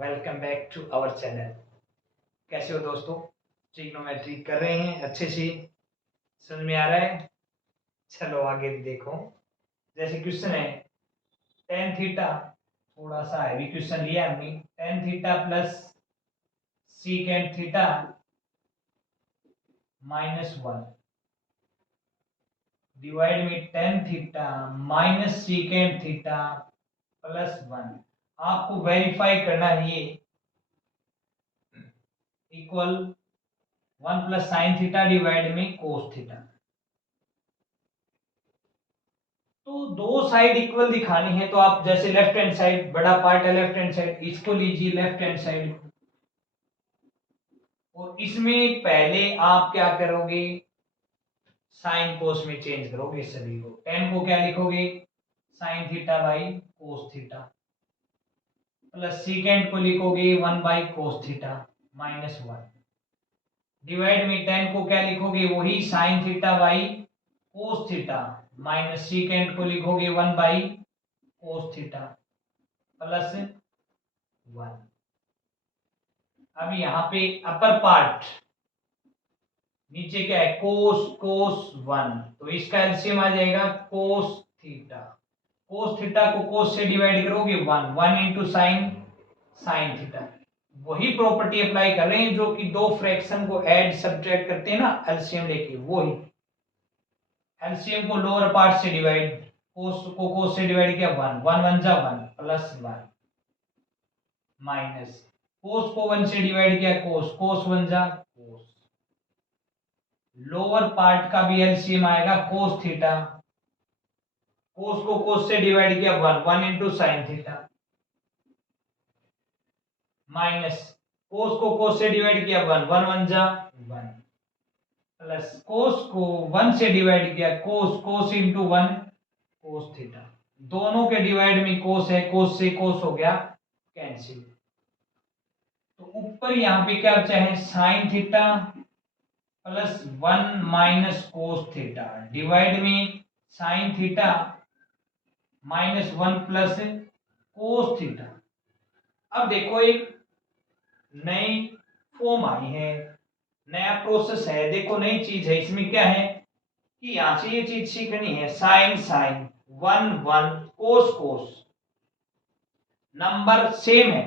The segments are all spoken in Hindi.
Welcome back to our channel. कैसे हो दोस्तों? ट्रिग्नोमेट्री कर रहे हैं अच्छे से? समझ में आ रहा है? चलो आगे भी देखो। जैसे क्वेश्चन है टेन थीटा, थोड़ा सा हैवी क्वेश्चन लिया हमने। Tan theta plus secant theta -1 divide में tan theta minus secant theta +1। आपको वेरीफाई करना है ये equal 1 plus sine theta divide में कोस थीटा। तो दो साइड इक्वल दिखानी है तो आप जैसे लेफ्ट हैंड साइड, बड़ा पार्ट है लेफ्ट हैंड साइड, इसको लीजिए लेफ्ट हैंड साइड को, और इसमें पहले आप क्या करोगे, साइन कोस में चेंज करोगे सभी को। टेन को क्या लिखोगे, sine theta by cos theta, plus सीकेंड को लिखोगे 1 बाई कोस थीटा -1, डिवाइड में टेन को क्या लिखोगे, वही sine theta by cos theta, minus सीकेंड को लिखोगे 1 बाई कोस थीटा +1। अब यहाँ पे अपर पार्ट नीचे क्या है, कोस कोस 1, तो इसका एलसीएम आ जाएगा कोस थीटा। कोस थीटा को कोस से डिवाइड करोगे 1 इंटू साइन साइन थीटा। वही प्रॉपर्टी अप्लाई कर रहे हैं जो कि दो फ्रैक्शन को ऐड सब्ट्रैक्ट करते हैं ना एलसीएम लेके, वही एलसीएम को लोअर पार्ट से डिवाइड, कोस को कोस से डिवाइड किया 1 1 1 जा 1 +1 माइनस कोस को 1 से डिवाइड किया कोस कोस 1 जा कोस, लोअर पार्ट का भी एलसीएम आएगा कोस थीटा, कोस को कोस से डिवाइड किया 1 1 into sine theta, minus cos को कोस से डिवाइड किया 1 1 1 जा 1, प्लस कोस को 1 से डिवाइड किया कोस कोस इंटू 1 कोस थीटा। दोनों के डिवाइड में कोस है, कोस से कोस हो गया कैंसिल। तो ऊपर यहां पे क्या बचा है, sine theta +1 minus cos theta divide में sine theta -1 plus cos theta. अब देखो एक नई फॉर्म आई है, नया प्रोसेस है, देखो नई चीज है। इसमें क्या है कि यहां से ये चीज सीखनी है, साइन साइन 1 1 कोस कोस, नंबर सेम है,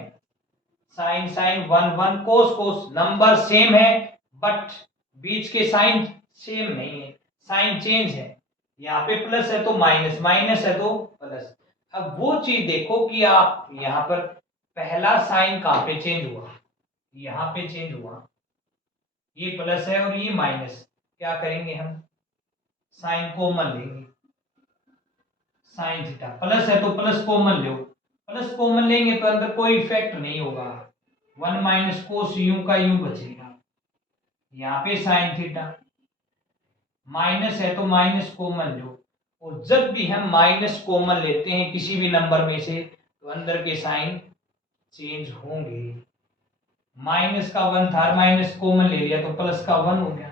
साइन साइन 1 1 कोस कोस नंबर सेम है, बट बीच के साइन सेम नहीं है, साइन चेंज है। यहाँ पे प्लस है तो माइनस, माइनस है तो प्लस। अब वो चीज देखो कि आप यहाँ पर पहला साइन कहाँ पे चेंज हुआ, यहाँ पे चेंज हुआ, ये प्लस है और ये माइनस। क्या करेंगे हम, साइन कॉमन लेंगे, साइन थीटा प्लस है तो प्लस कॉमन लो, प्लस कॉमन लेंगे तो अंदर कोई इफेक्ट नहीं होगा, 1 माइनस कोस यू का यू बचेगा। यहाँ पे साइन थीटा माइनस है तो माइनस कॉमन लो, और जब भी हम माइनस कॉमन लेते हैं किसी भी नंबर में से तो अंदर के साइन चेंज होंगे। माइनस का 1 था, माइनस कॉमन ले लिया तो प्लस का 1 हो गया,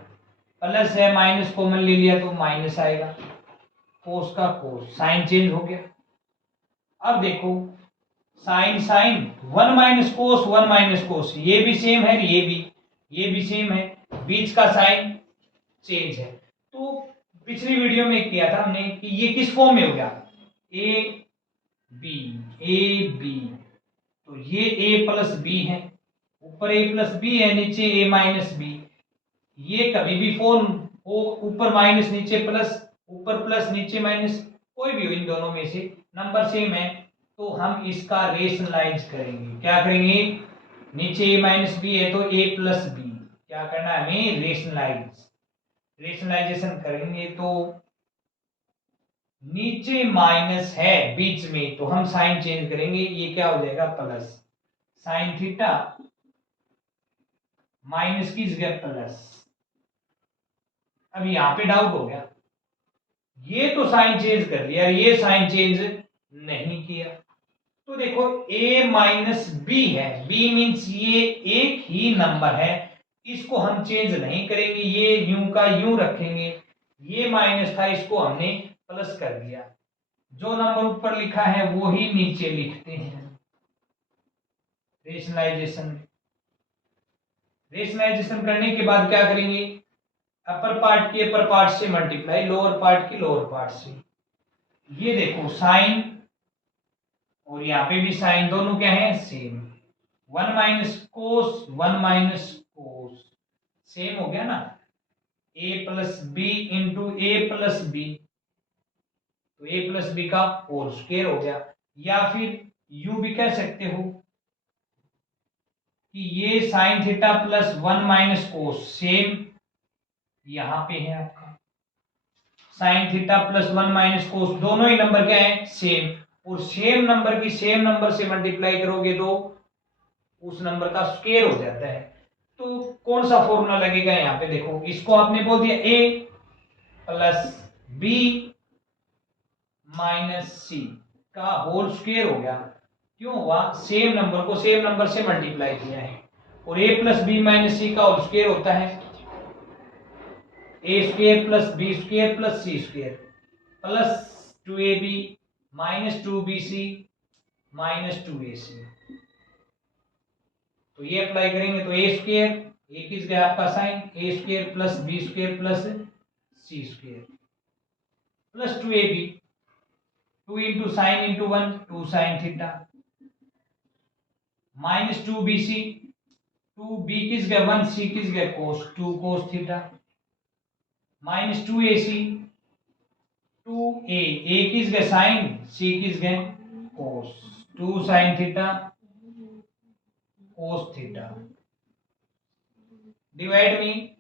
प्लस है माइनस कॉमन ले लिया तो माइनस आएगा, कोस का कोस, साइन चेंज हो गया। अब देखो sine sine 1 minus cos 1 minus cos, ये भी सेम है, ये भी सेम है, बीच का साइन चेंज है। तो पिछली वीडियो में किया था हमने कि ये किस फॉर्म में हो गया, ए बी, तो ये ए प्लस बी है, ऊपर ए प्लस बी है, नीचे ए माइनस बी। ये कभी भी फॉर्म हो, ऊपर माइनस नीचे प्लस, ऊपर प्लस नीचे माइनस, कोई भी हो इन दोनों में से नंबर सेम है, तो हम इसका रेशनलाइज करेंगे। क्या करेंगे, नीचे ए माइनस बी है तो ए प्लस बी, क्या करना है हमें, रेशनलाइजेशन करेंगे। तो नीचे माइनस है बीच में तो हम साइन चेंज करेंगे, ये क्या हो जाएगा प्लस, साइन थीटा माइनस की जगह प्लस। अब यहां पे डाउट हो गया, ये तो साइन चेंज कर लिया, ये साइन चेंज नहीं किया। तो देखो a माइनस बी है, b मीन्स ये एक ही नंबर है, इसको हम चेंज नहीं करेंगे, ये यूं का यूं रखेंगे। ये माइनस था, इसको हमने प्लस कर दिया, जो नंबर ऊपर लिखा है वो ही नीचे लिखते हैं। रेशनलाइजेशन करने के बाद क्या करेंगे, अपर पार्ट की अपर पार्ट से मल्टीप्लाई, लोअर पार्ट की लोअर पार्ट से। ये देखो साइन और यहाँ पे भी साइन, दोनों क्या है same. 1 minus cos 1 minus cos same हो गया ना, a plus B into A plus B, तो a प्लस बी का होल स्क्वायर हो गया। या फिर यू भी कह सकते हो कि ये sine theta plus 1 minus cos same, यहां पे है आपका साइन थीटा प्लस 1 माइनस कोस, दोनों ही नंबर क्या है सेम, और सेम नंबर की सेम नंबर से मल्टीप्लाई करोगे तो उस नंबर का स्क्वायर हो जाता है। तो कौन सा फॉर्मूला लगेगा यहाँ पे, देखो इसको आपने बोल दिया a plus B minus C का होल स्क्वायर हो गया। क्यों हुआ, सेम नंबर को सेम नंबर से मल्टीप्लाई किया है, और a plus B minus C का होल स्क्वायर होता है A square plus B square plus C square plus 2ab minus 2bc minus 2ac। तो ये अप्लाई करेंगे तो ए स्क्वायर, ये किस गया आपका sign, A square plus B square plus C square plus 2ab, 2 into sine into 1 2 sine theta minus 2bc, 2b किस गया 1, c किस गया कोस 2 कोस थीटा माइनस 2ac, 2a किस गया साइन, c किस गया cos 2 sine theta cos theta divide में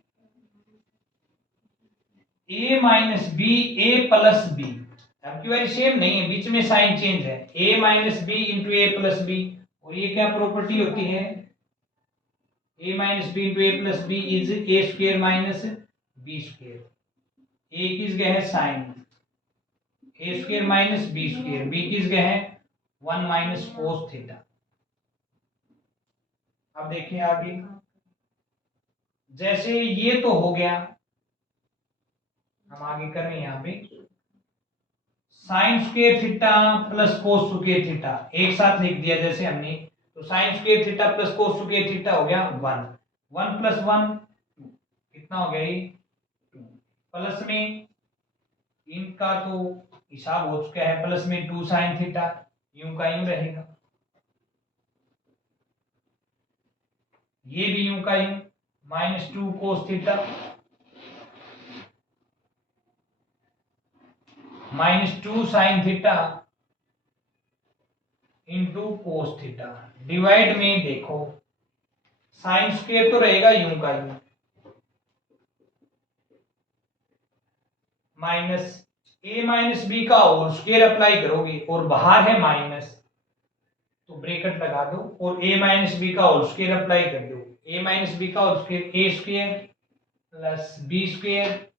a minus B A plus B, अब की बारी सेम नहीं है, बीच में साइन चेंज है, a minus B into A plus B, और ये क्या प्रॉपर्टी होती है, a minus B into A plus B is A square minus B square, a किस गए है sign, A square minus B square, B किस गए है 1 माइनस कोस थीटा। अब देखिए आगे, जैसे ये तो हो गया, हम आगे कर रहे हैं यहाँ पे sine square theta plus cos square theta एक साथ लिख दिया जैसे हमने, तो sine square theta plus cos square theta हो गया 1, 1 प्लस 1 कितना हो गया ये 2, प्लस में इनका तो हिसाब हो चुका है, प्लस में 2 साइन थीटा, यूं का यूं रहेगा, ये भी यूं का यूं, माइनस 2 कोस theta minus 2 sine theta into cos theta divide में देखो साइन स्क्वायर तो रहेगा यूं का यूं, माइनस ए माइनस बी का होल स्क्वायर अप्लाई करोगे और बाहर है माइनस, तो ब्रैकेट लगा दो और a माइनस बी का होल स्क्वायर अप्लाई कर दो, a माइनस बी का whole square A square plus B square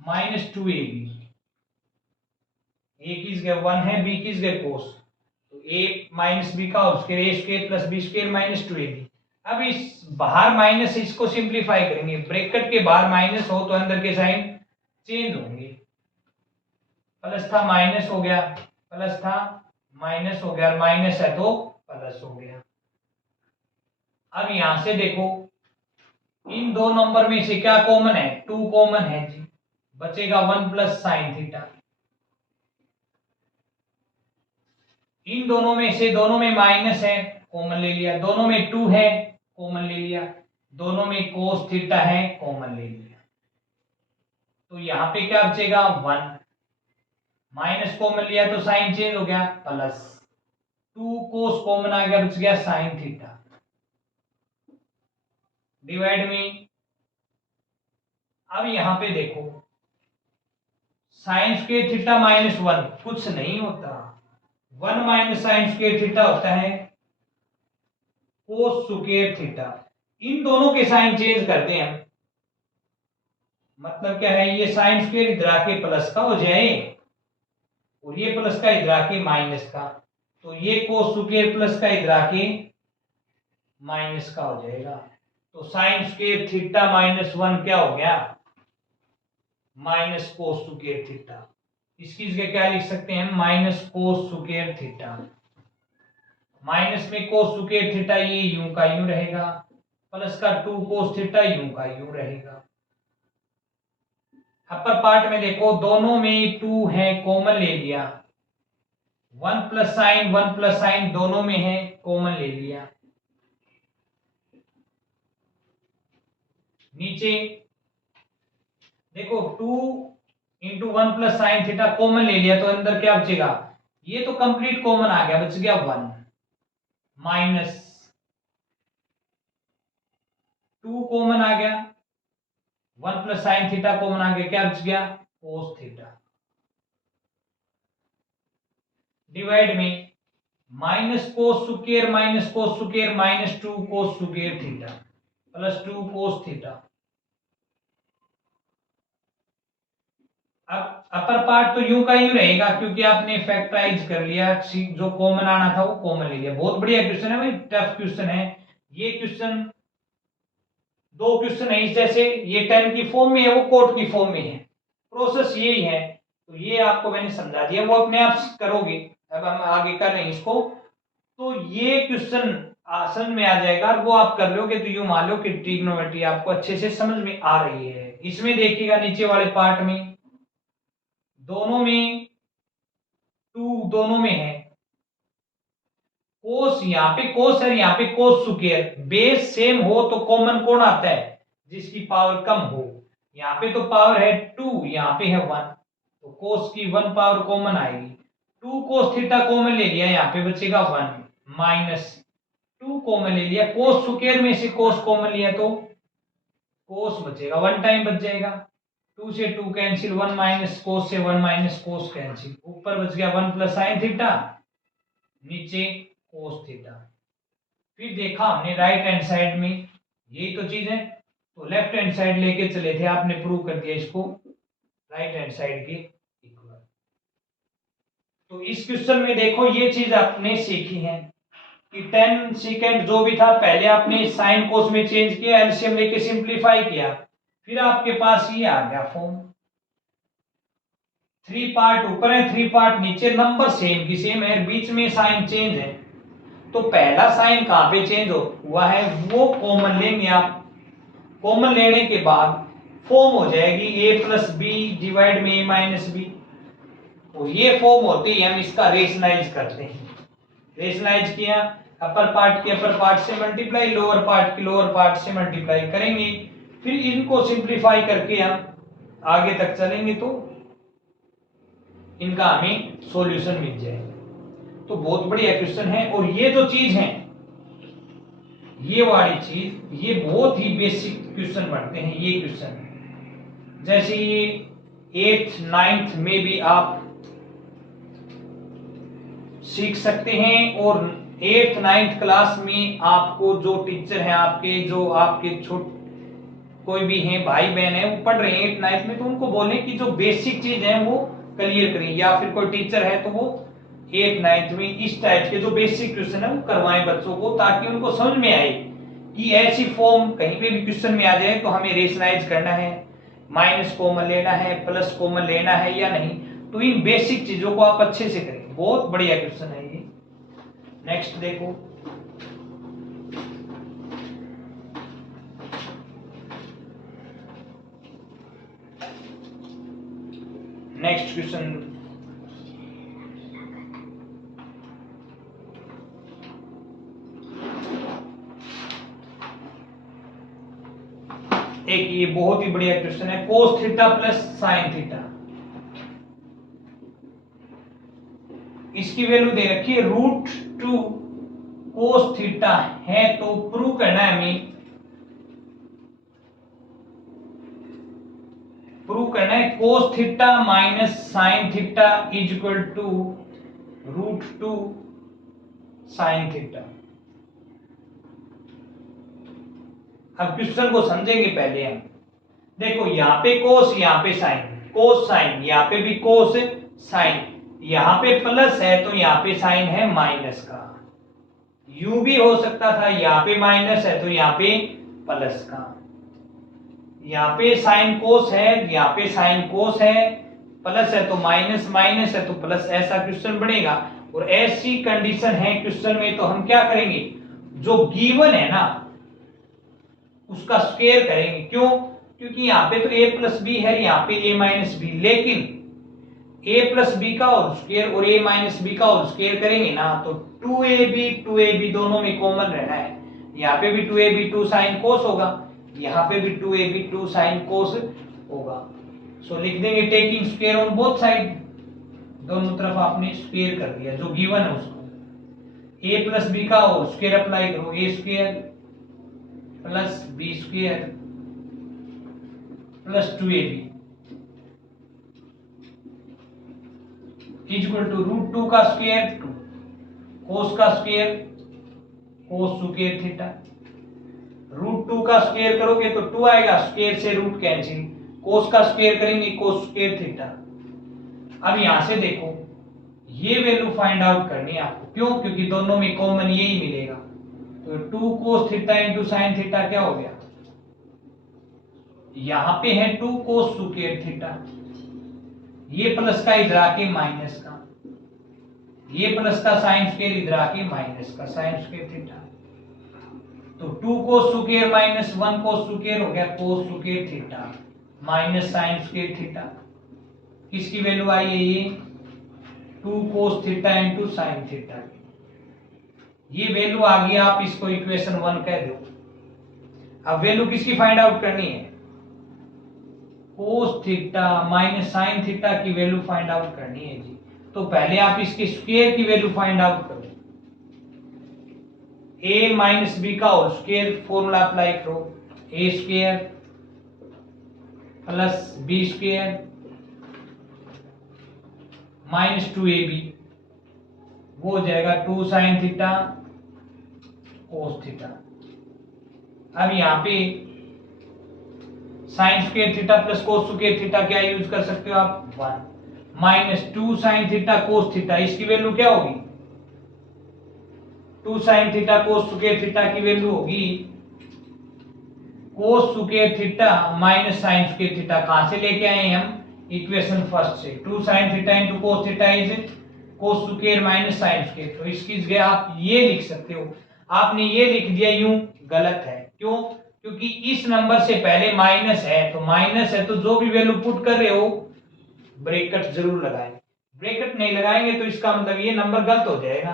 minus 2ab, a किस गए 1 है, b किस गए कोस, तो a माइनस बी का whole square A square plus B square minus 2ab। अब इस बाहर माइनस, इसको सिंप्लीफाई करेंगे, ब्रैकेट के बाहर माइनस हो तो अंदर के साइन चेंज होंगे, प्लस था माइनस हो गया, प्लस था माइनस हो गया, माइनस है तो प्लस हो गया। अब यहां से देखो इन दो नंबर में से क्या कॉमन है, 2 कॉमन है जी, बचेगा 1 प्लस साइन थीटा, इन दोनों में से दोनों में माइनस है कॉमन ले लिया, दोनों में 2 है कॉमन ले लिया, दोनों में कोस थीटा है कॉमन ले लिया, तो यहां पे क्या बचेगा 1, माइनस कॉमन लिया तो साइन चेंज हो गया प्लस 2 कोस कॉमन आ गया, बच गया साइन थीटा डिवाइड में। अब यहां पे देखो साइन स्क्वायर थीटा माइनस 1 कुछ नहीं होता, 1 माइनस साइन स्क्वायर थीटा होता है कोस स्क्वायर थीटा, इन दोनों के साइन चेंज करते हैं हम, मतलब क्या है, ये साइन स्क्वायर इधर आके प्लस का हो जाए और ये प्लस का इधर आके माइनस का, तो ये कोस स्क्वायर प्लस का इधर आके माइनस का हो जाएगा, तो साइन स्क्वायर थीटा माइनस 1 क्या हो गया माइनस कोस स्क्वायर थीटा, इसकी जगह क्या लिख सकते हैं minus cos square theta minus में कोस स्क्वायर थीटा ये यूं का यूं रहेगा, प्लस का 2 कोस थीटा यूं का यूं रहेगा। अपर पार्ट में देखो दोनों में 2 है, कॉमन ले लिया, 1 प्लस साइन दोनों में है, कॉमन ले लिया। नीचे देखो 2 into 1 plus sine theta common ले लिया, तो अंदर क्या बचेगा, ये तो कंप्लीट कॉमन आ गया, बच गया 1 माइनस 2 कॉमन आ गया, 1 प्लस साइन थीटा कॉमन आ गया, क्या बच गया कोस थीटा। डिवाइड में minus cos square minus 2 cos square theta plus 2 कोस थीटा। अब अपर पार्ट तो यूं का यूं रहेगा क्योंकि आपने फैक्टराइज कर लिया, जो कॉमन आना था वो कॉमन ले लिया। बहुत बढ़िया क्वेश्चन है भाई, टफ क्वेश्चन है ये क्वेश्चन। 2 क्वेश्चन है इस जैसे, ये 10 की फॉर्म में है, वो कोट की फॉर्म में है, प्रोसेस यही है। तो ये आपको मैंने समझा दिया, वो अपने आप करोगे। अब हम आगे कर रहे हैं इसको, तो ये क्वेश्चन आसान में आ जाएगा और वो आप कर लोगे तो यूं मान लो कि ट्रिग्नोमेट्री आपको अच्छे से समझ में आ रही है। इसमें देखिएगा नीचे वाले पार्ट में दोनों में 2 दोनों में है, कोस यहाँ पे कोस है, यहाँ पे कोस स्क्वायर, बेस सेम हो तो कॉमन कौन आता है, जिसकी पावर कम हो। यहाँ पे तो पावर है 2, यहाँ पे है 1, तो कोस की 1 पावर कॉमन आएगी। 2 कोस थीटा कॉमन ले लिया, यहाँ पे बचेगा 1 माइनस 2 कॉमन ले लिया, कोस स्क्वायर में से कोस कॉमन लिया तो कोस बचेगा, 1 टाइम बच जाएगा। 2 से 2 कैंसिल, 1 माइनस कोस से 1 माइनस कोस कैंसिल, ऊपर बच गया 1 प्लस साइन थीटा, नीचे कोस थीटा। फिर देखा हमने राइट हैंड साइड में यही तो चीज है, तो लेफ्ट हैंड साइड लेके चले थे, आपने प्रूव कर दिया इसको राइट हैंड साइड के इक्वल। तो इस क्वेश्चन में देखो ये चीज आपने सीखी है कि 10 सेकेंड जो भी था पहले आपने साइन कोस में चेंज किया, एलसीएम लेके सिंप्लीफाई किया, फिर आपके पास ये आ गया फॉर्म। 3 पार्ट ऊपर है, 3 पार्ट नीचे, नंबर सेम की सेम है, बीच में साइन चेंज है, तो पहला साइन कहां पे चेंज हुआ है वो कॉमन लेंगे आप। कॉमन लेने के बाद फॉर्म हो जाएगी a प्लस बी डिवाइड में a माइनस बी। तो ये फॉर्म होती है, हम इसका रेशनलाइज करते हैं। रेशनलाइज किया, अपर पार्ट के अपर पार्ट से मल्टीप्लाई, लोअर पार्ट के लोअर पार्ट से मल्टीप्लाई करेंगे, फिर इनको सिंप्लीफाई करके हम आगे तक चलेंगे तो इनका हमें सॉल्यूशन मिल जाएगा। तो बहुत बढ़िया क्वेश्चन है। और ये जो चीज है, ये वाली चीज, ये बहुत ही बेसिक क्वेश्चन बनते हैं ये क्वेश्चन। जैसे ये 8th 9th में भी आप सीख सकते हैं, और 8th 9th क्लास में आपको जो टीचर हैं आपके, जो आपके छोटे कोई भी हैं भाई बहन है वो पढ़ रहे हैं 8th 9th में, तो उनको बोलें कि जो बेसिक चीज है वो क्लियर करें, या फिर कोई टीचर है तो वो 8th 9th में इस टाइप के जो बेसिक क्वेश्चन है वो करवाएं बच्चों को, ताकि उनको समझ में आए कि ऐसी फॉर्म कहीं पे भी क्वेश्चन में आ जाए तो हमें रेशनलाइज करना है, माइनस कॉमन लेना है, प्लस कॉमन लेना है या नहीं। तो इन बेसिक चीजों को आप अच्छे से करें। बहुत बढ़िया क्वेश्चन है ये। नेक्स्ट देखो, नेक्स्ट क्वेश्चन एक ये बहुत ही बढ़िया क्वेश्चन है, cos theta plus sine theta. इसकी वैल्यू दे रखी है √2 कोस थीटा है, तो प्रूव करना है हमें, प्रूव करना है cos theta minus sine theta is equal to √2 sine theta. अब क्वेश्चन को समझेंगे पहले हम। देखो यहाँ पे कोस, यहाँ पे साइन, कोस साइन, यहाँ पे भी कोस साइन, यहाँ पे प्लस है तो यहाँ पे साइन है माइनस का। यूं भी हो सकता था, यहाँ पे माइनस है तो यहाँ पे प्लस का। यहाँ पे साइन कोस है, यहाँ पे साइन कोस है, प्लस है तो माइनस, माइनस है तो प्लस, ऐसा क्वेश्चन बनेगा। और ऐसी कंडीशन है क्वेश्चन में, तो हम क्या करेंगे, जो गिवन है ना उसका स्क्वायर करेंगे। क्यों? क्योंकि यहाँ पे तो a प्लस बी है, यहाँ पे a माइनस बी, लेकिन a प्लस बी का होल स्क्वायर और a माइनस बी का होल स्क्वायर करेंगे ना तो 2ab दोनों में कॉमन रहना है। यहाँ पे भी 2ab 2 साइन कोस होगा, यहाँ पे भी 2ab 2 साइन कोस होगा। सो लिख देंगे taking square on both side, दोनों तरफ आपने स्क्वायर कर दिया जो गिवन है उसको। a प्लस बी का होल स्क्वायर अप्लाई करो, a square plus B square plus 2ab equal to √2 का स्क्वायर 2 कोस का स्क्वायर कोस स्क्वायर थीटा। √2 का स्क्वायर करोगे तो 2 आएगा, स्क्वायर से रूट कैंसिल, कोस का स्क्वायर करेंगे कोस स्क्वायर थीटा। अब यहां से देखो ये वैल्यू फाइंड आउट करनी है आपको। क्यों? क्योंकि दोनों में कॉमन यही मिलेगा। तो 2 cos theta into sine theta क्या हो गया, यहां पे है 2 कोस स्क्वायर थीटा, ये प्लस का इधर आके माइनस का, ये प्लस का साइन स्क्वायर इधर आके माइनस का साइन स्क्वायर थीटा। तो 2 cos square minus 1 cos square हो गया cos square theta minus sine square theta. किसकी वैल्यू आई है ये, 2 cos theta into sine theta. ये वैल्यू आ गई, आप इसको इक्वेशन 1 कह दो। अब वैल्यू किसकी फाइंड आउट करनी है, cos theta minus sine theta की वैल्यू फाइंड आउट करनी है जी। तो पहले आप इसके स्क्वायर की वैल्यू फाइंड आउट करो, a माइनस बी का होल स्क्वायर फॉर्मूला अप्लाई करो, a square plus B square minus 2ab, वो हो जाएगा 2 साइन थीटा कोस थीटा। अब यहाँ पे sine square theta plus cos square theta क्या यूज कर सकते हो आप, 1 minus 2 sine theta cos theta, इसकी वैल्यू क्या होगी, 2 sine theta cos square theta की वैल्यू होगी cos square theta minus sine square theta. कहां से लेके आए हम, इक्वेशन फर्स्ट से। 2 sine theta into cos theta is cos square minus sine square. तो इसकी जगह आप ये लिख सकते हो, आपने ये लिख दिया यूं गलत है। क्यों? क्योंकि इस नंबर से पहले माइनस है, तो माइनस है तो जो भी वैल्यू पुट कर रहे हो ब्रैकेट जरूर लगाएंगे। ब्रैकेट नहीं लगाएंगे तो इसका मतलब ये नंबर गलत हो जाएगा।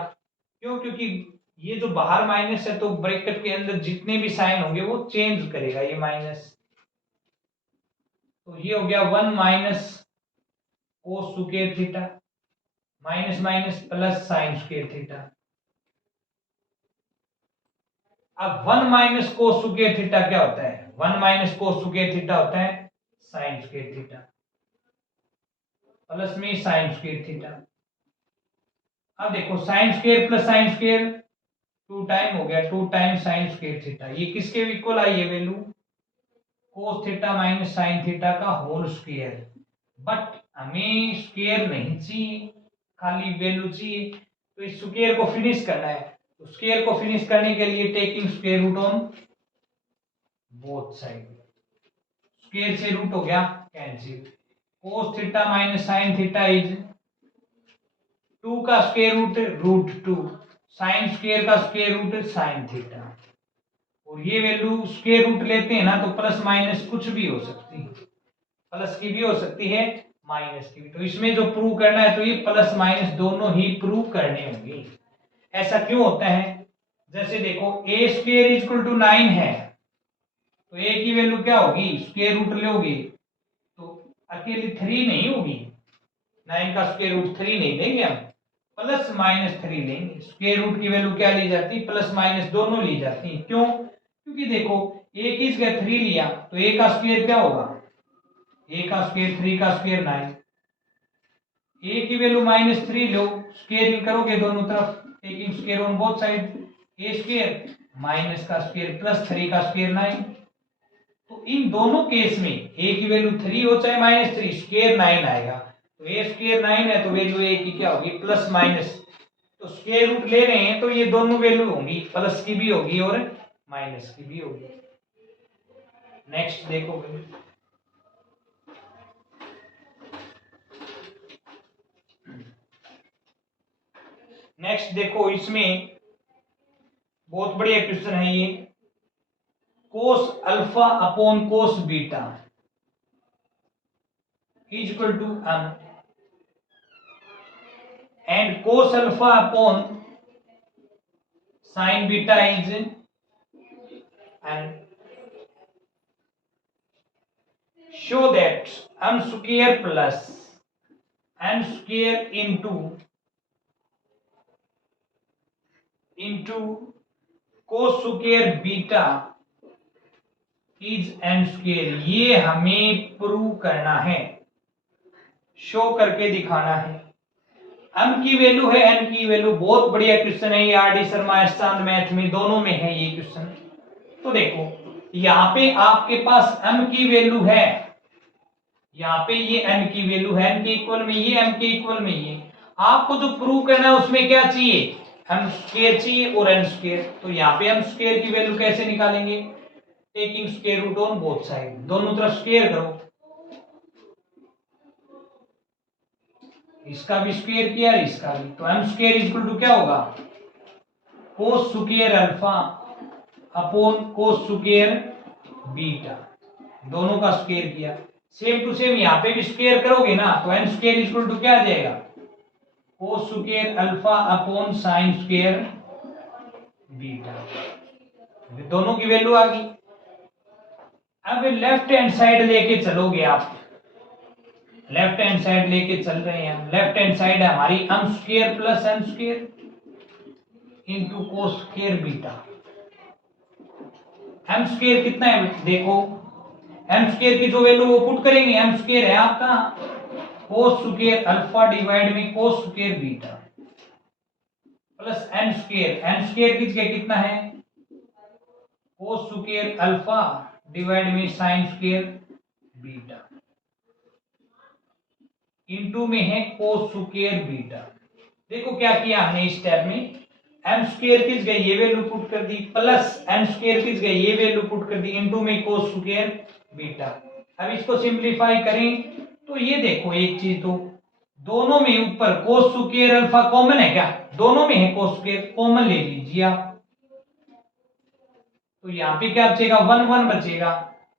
क्यों? क्योंकि ये जो बाहर माइनस है तो ब्रैकेट के अंदर जितने भी साइन होंगे वो चेंज करेगा ये माइनस। तो ये हो गया 1 minus cos square theta minus minus plus sine square theta. अब 1 माइनस कोस स्क्वायर थीटा क्या होता है, 1 माइनस कोस स्क्वायर थीटा होता है साइन स्क्वायर थीटा प्लस में साइन स्क्वायर थीटा। अब देखो sine square plus sine square 2 time हो गया, 2 टाइम साइन स्क्वायर थीटा। ये किसके इक्वल आई है वैल्यू, कोस थीटा माइनस साइन थीटा का होल स्क्वायर। बट हमें स्क्वायर नहीं चाहिए, खाली वैल्यू चाहिए। तो इस स्क्वायर को फिनिश करना है, तो स्क्वायर को फिनिश करने के लिए taking square root on both side, square से रूट हो गया cancel. Cos theta minus sine theta is 2 का स्क्वायर रूट √2 साइन स्क्वायर का स्क्वायर रूट साइन थीटा। और ये वैल्यू स्क्वायर रूट लेते हैं ना तो प्लस माइनस कुछ भी हो सकती है, प्लस की भी हो सकती है माइनस की भी। तो इसमें जो प्रूव करना है तो ये प्लस माइनस दोनों ही प्रूव करने होंगे। ऐसा क्यों होता है, जैसे देखो a स्क्वायर इक्वल टू 9 है, तो a की वैल्यू क्या होगी, स्क्वायर रूट लोगे तो अकेली 3 नहीं होगी, 9 का स्क्वायर रूट 3 नहीं लेंगे हम, प्लस माइनस 3 लेंगे। स्क्वायर रूट की वैल्यू क्या ली जाती है, प्लस माइनस दोनों ली जाती है। क्यों? क्योंकि देखो a की जगह 3 लिया तो a का स्क्वायर क्या होगा, a का स्क्वायर 3 का स्क्वायर 9, a की वैल्यू -3 लो, स्क्वायर करोगे दोनों तरफ, taking square on both side, a square minus का स्क्वायर प्लस 3 का स्क्वायर 9। तो इन दोनों केस में a की वैल्यू 3 हो चाहे -3, स्क्वायर 9 आएगा। तो a स्क्वायर 9 है तो वैल्यू a की क्या होगी, प्लस माइनस। तो स्क्वायर रूट ले रहे हैं तो ये दोनों वैल्यू होंगी, प्लस की भी होगी और माइनस की भी होगी। नेक्स्ट देखो, नेक्स्ट देखो, इसमें बहुत बढ़िया क्वेश्चन है ये, cos alpha upon cos beta is equal to M and cos alpha upon sin beta is and show that m square plus n square into cos square beta is n square। ये हमें प्रूव करना है, शो करके दिखाना है। m की वैल्यू है, n की वैल्यू, बहुत बढ़िया क्वेश्चन है ये, आर.डी. शर्मा एस्टान मैथ में दोनों में है ये क्वेश्चन। तो देखो यहाँ पे आपके पास m की वैल्यू है, यहाँ पे ये n की वैल्यू है, n के इक्वल में ये, m के इक्वल में ये। आपको जो प्रूव करना है उसमें क्या चाहिए, m स्क्वायर चाहिए और n स्क्वायर। तो यहाँ पे m स्क्वायर की वैल्यू कैसे निकालेंगे, taking square root on both side, दोनों तरफ स्क्वायर करो, इसका भी स्क्वायर किया और इसका भी। तो m स्क्वायर इक्वल टू क्या होगा, cos square alpha upon cos square beta, दोनों का स्क्वायर किया। सेम टू सेम यहाँ पे भी स्क्वायर करोगे ना, तो n स्क्वायर इक्वल टू क्या आ जाएगा, cos square alpha upon sine square beta, दोनों की वैल्यू आ गई। अब लेफ्ट हैंड साइड लेके चलोगे आप, लेफ्ट हैंड साइड लेके चल रहे हैं, लेफ्ट हैंड साइड है हमारी m square plus n square into cos square beta. m square कितना है देखो, m स्क्वायर की जो वैल्यू वो पुट करेंगे, m स्क्वायर है आपका कोस स्क्वायर अल्फा डिवाइड में cos square beta plus n square, n square की जगह कितना है, कोस स्क्वायर अल्फा डिवाइड में साइन स्क्वायर बीटा इनटू में है कोस स्क्वायर बीटा। देखो क्या किया हमने इस स्टेप में, m स्क्वायर की जगह ये वैल्यू पुट कर दी प्लस n स्क्वायर की जगह ये वैल्यू पुट कर दी इनटू में कोस स्क्वायर बीटा। अब इसको सिंपलीफाई करें तो ये देखो एक चीज, तो दोनों में ऊपर कोस स्क्वायर अल्फा कॉमन है क्या, दोनों में है कोस स्क्वायर, कॉमन ले लीजिए आप। तो यहाँ पे क्या बचेगा, 1 1 बचेगा,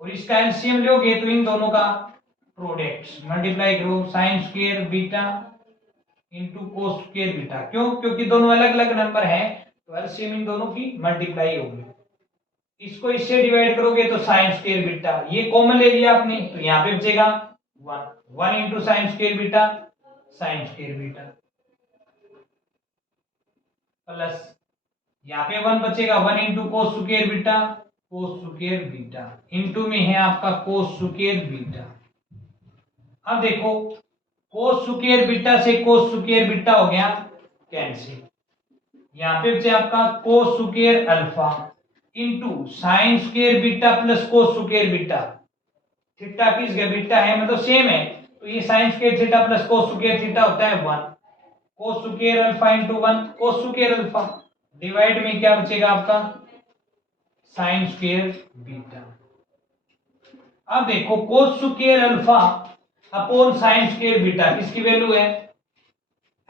और इसका एलसीएम लोगे तो इन दोनों का प्रोडक्ट मल्टीप्लाई करो, sine square beta into cos square beta. क्यों, क्योंकि दोनों अलग अलग नंबर हैं, तो एलसीएम इन दोनों की मल्टीप्लाई होगी। इसको इससे डिवाइड करोगे तो साइन स्क्वायर बीटा, ये कॉमन ले लिया आपने, तो यहाँ पे बचेगा 1 1 into sine square beta, sine square beta plus यहाँ पे 1 बचेगा, 1 into cos square beta, cos square beta into में है आपका कोस स्क्वायर बीटा। अब देखो कोस स्क्वायर बीटा से कोस स्क्वायर बीटा हो गया कैंसिल, यहाँ पे बचे आपका cos square alpha into sine square beta plus cos square beta, theta की जगह बीटा है मतलब सेम है, तो ये sine square theta plus cos square theta होता है 1, cos square alpha into 1 cos square alpha divide में क्या बचेगा आपका साइन स्क्वायर बीटा। अब देखो cos square alpha upon sine square beta किसकी वैल्यू है,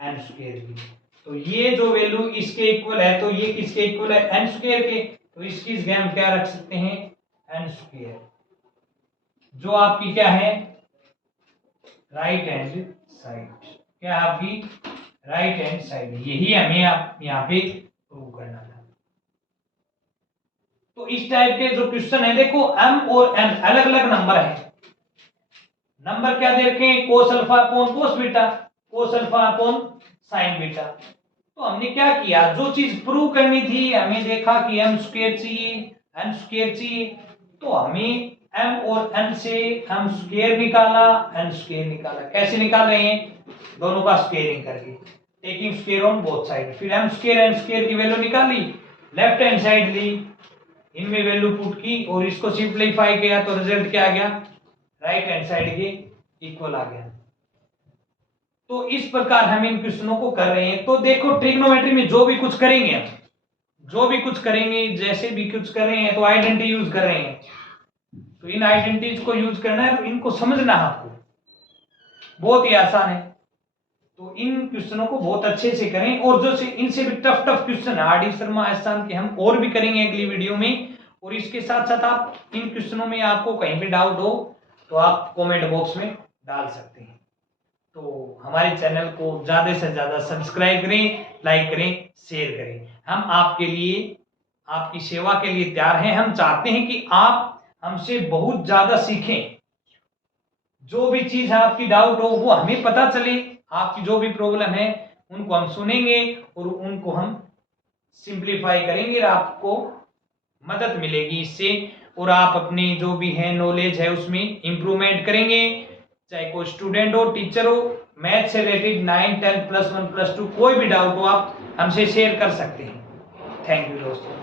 n स्क्वायर की। तो ये जो वैल्यू इसके इक्वल है, तो ये किसके इक्वल है, n स्क्वायर के, तो इसकी जगह हम क्या रख सकते हैं, n स्क्वायर, जो आपकी क्या है राइट हैंड साइड, क्या आपकी राइट हैंड साइड, यही हमें आप यहाँ पे प्रूव करना था। तो इस टाइप के जो क्वेश्चन है देखो, m और n अलग अलग नंबर है, नंबर क्या दे रखे हैं, कोस अल्फा अपॉन कोस बीटा, कोस अल्फा अपॉन साइन बीटा। तो हमने क्या किया, जो चीज प्रूव करनी थी, हमें देखा कि m स्क्वायर चाहिए, n स्क्वायर चाहिए, तो हमें m और n से m स्क्वायर निकाला, n स्क्वायर निकाला। कैसे निकाल रहे हैं, दोनों का स्क्वायरिंग करके, taking square on both side. फिर m स्क्वायर n स्क्वायर की वैल्यू निकाली, लेफ्ट हैंड साइड ली, इनमें वैल्यू पुट की और इसको सिंपलीफाई किया, तो रिजल्ट क्या आ गया, राइट हैंड साइड के इक्वल आ गया। तो इस प्रकार हम इन क्वेश्चनों को कर रहे हैं। तो देखो ट्रिग्नोमेट्री में जो भी कुछ करेंगे, जो भी कुछ करेंगे, जैसे भी कुछ कर रहे हैं, तो आइडेंटिटी यूज कर रहे हैं, तो इन आइडेंटिटीज को यूज करना है, तो इनको समझना है आपको, बहुत ही आसान है। तो इन क्वेश्चनों को बहुत अच्छे से करें, और जो इनसे भी टफ क्वेश्चन आर.डी. शर्मा आसान के हम और भी करेंगे अगली वीडियो में। और इसके साथ साथ आप इन क्वेश्चनों में आपको कहीं भी डाउट हो तो आप कमेंट बॉक्स में डाल सकते हैं। तो हमारे चैनल को ज्यादा से ज्यादा सब्सक्राइब करें, लाइक करें, शेयर करें। हम आपके लिए, आपकी सेवा के लिए तैयार हैं। हम चाहते हैं कि आप हमसे बहुत ज्यादा सीखें। जो भी चीज आपकी डाउट हो वो हमें पता चले, आपकी जो भी प्रॉब्लम है उनको हम सुनेंगे और उनको हम सिंप्लीफाई करेंगे और आपको मदद मिलेगी इससे, और आप अपनी जो भी है नॉलेज है उसमें इंप्रूवमेंट करेंगे। चाहे कोई स्टूडेंट हो, टीचर हो, मैथ से रिलेटेड 9, 10, +1, +2 कोई भी डाउट हो आप हमसे शेयर कर सकते हैं। थैंक यू दोस्तों।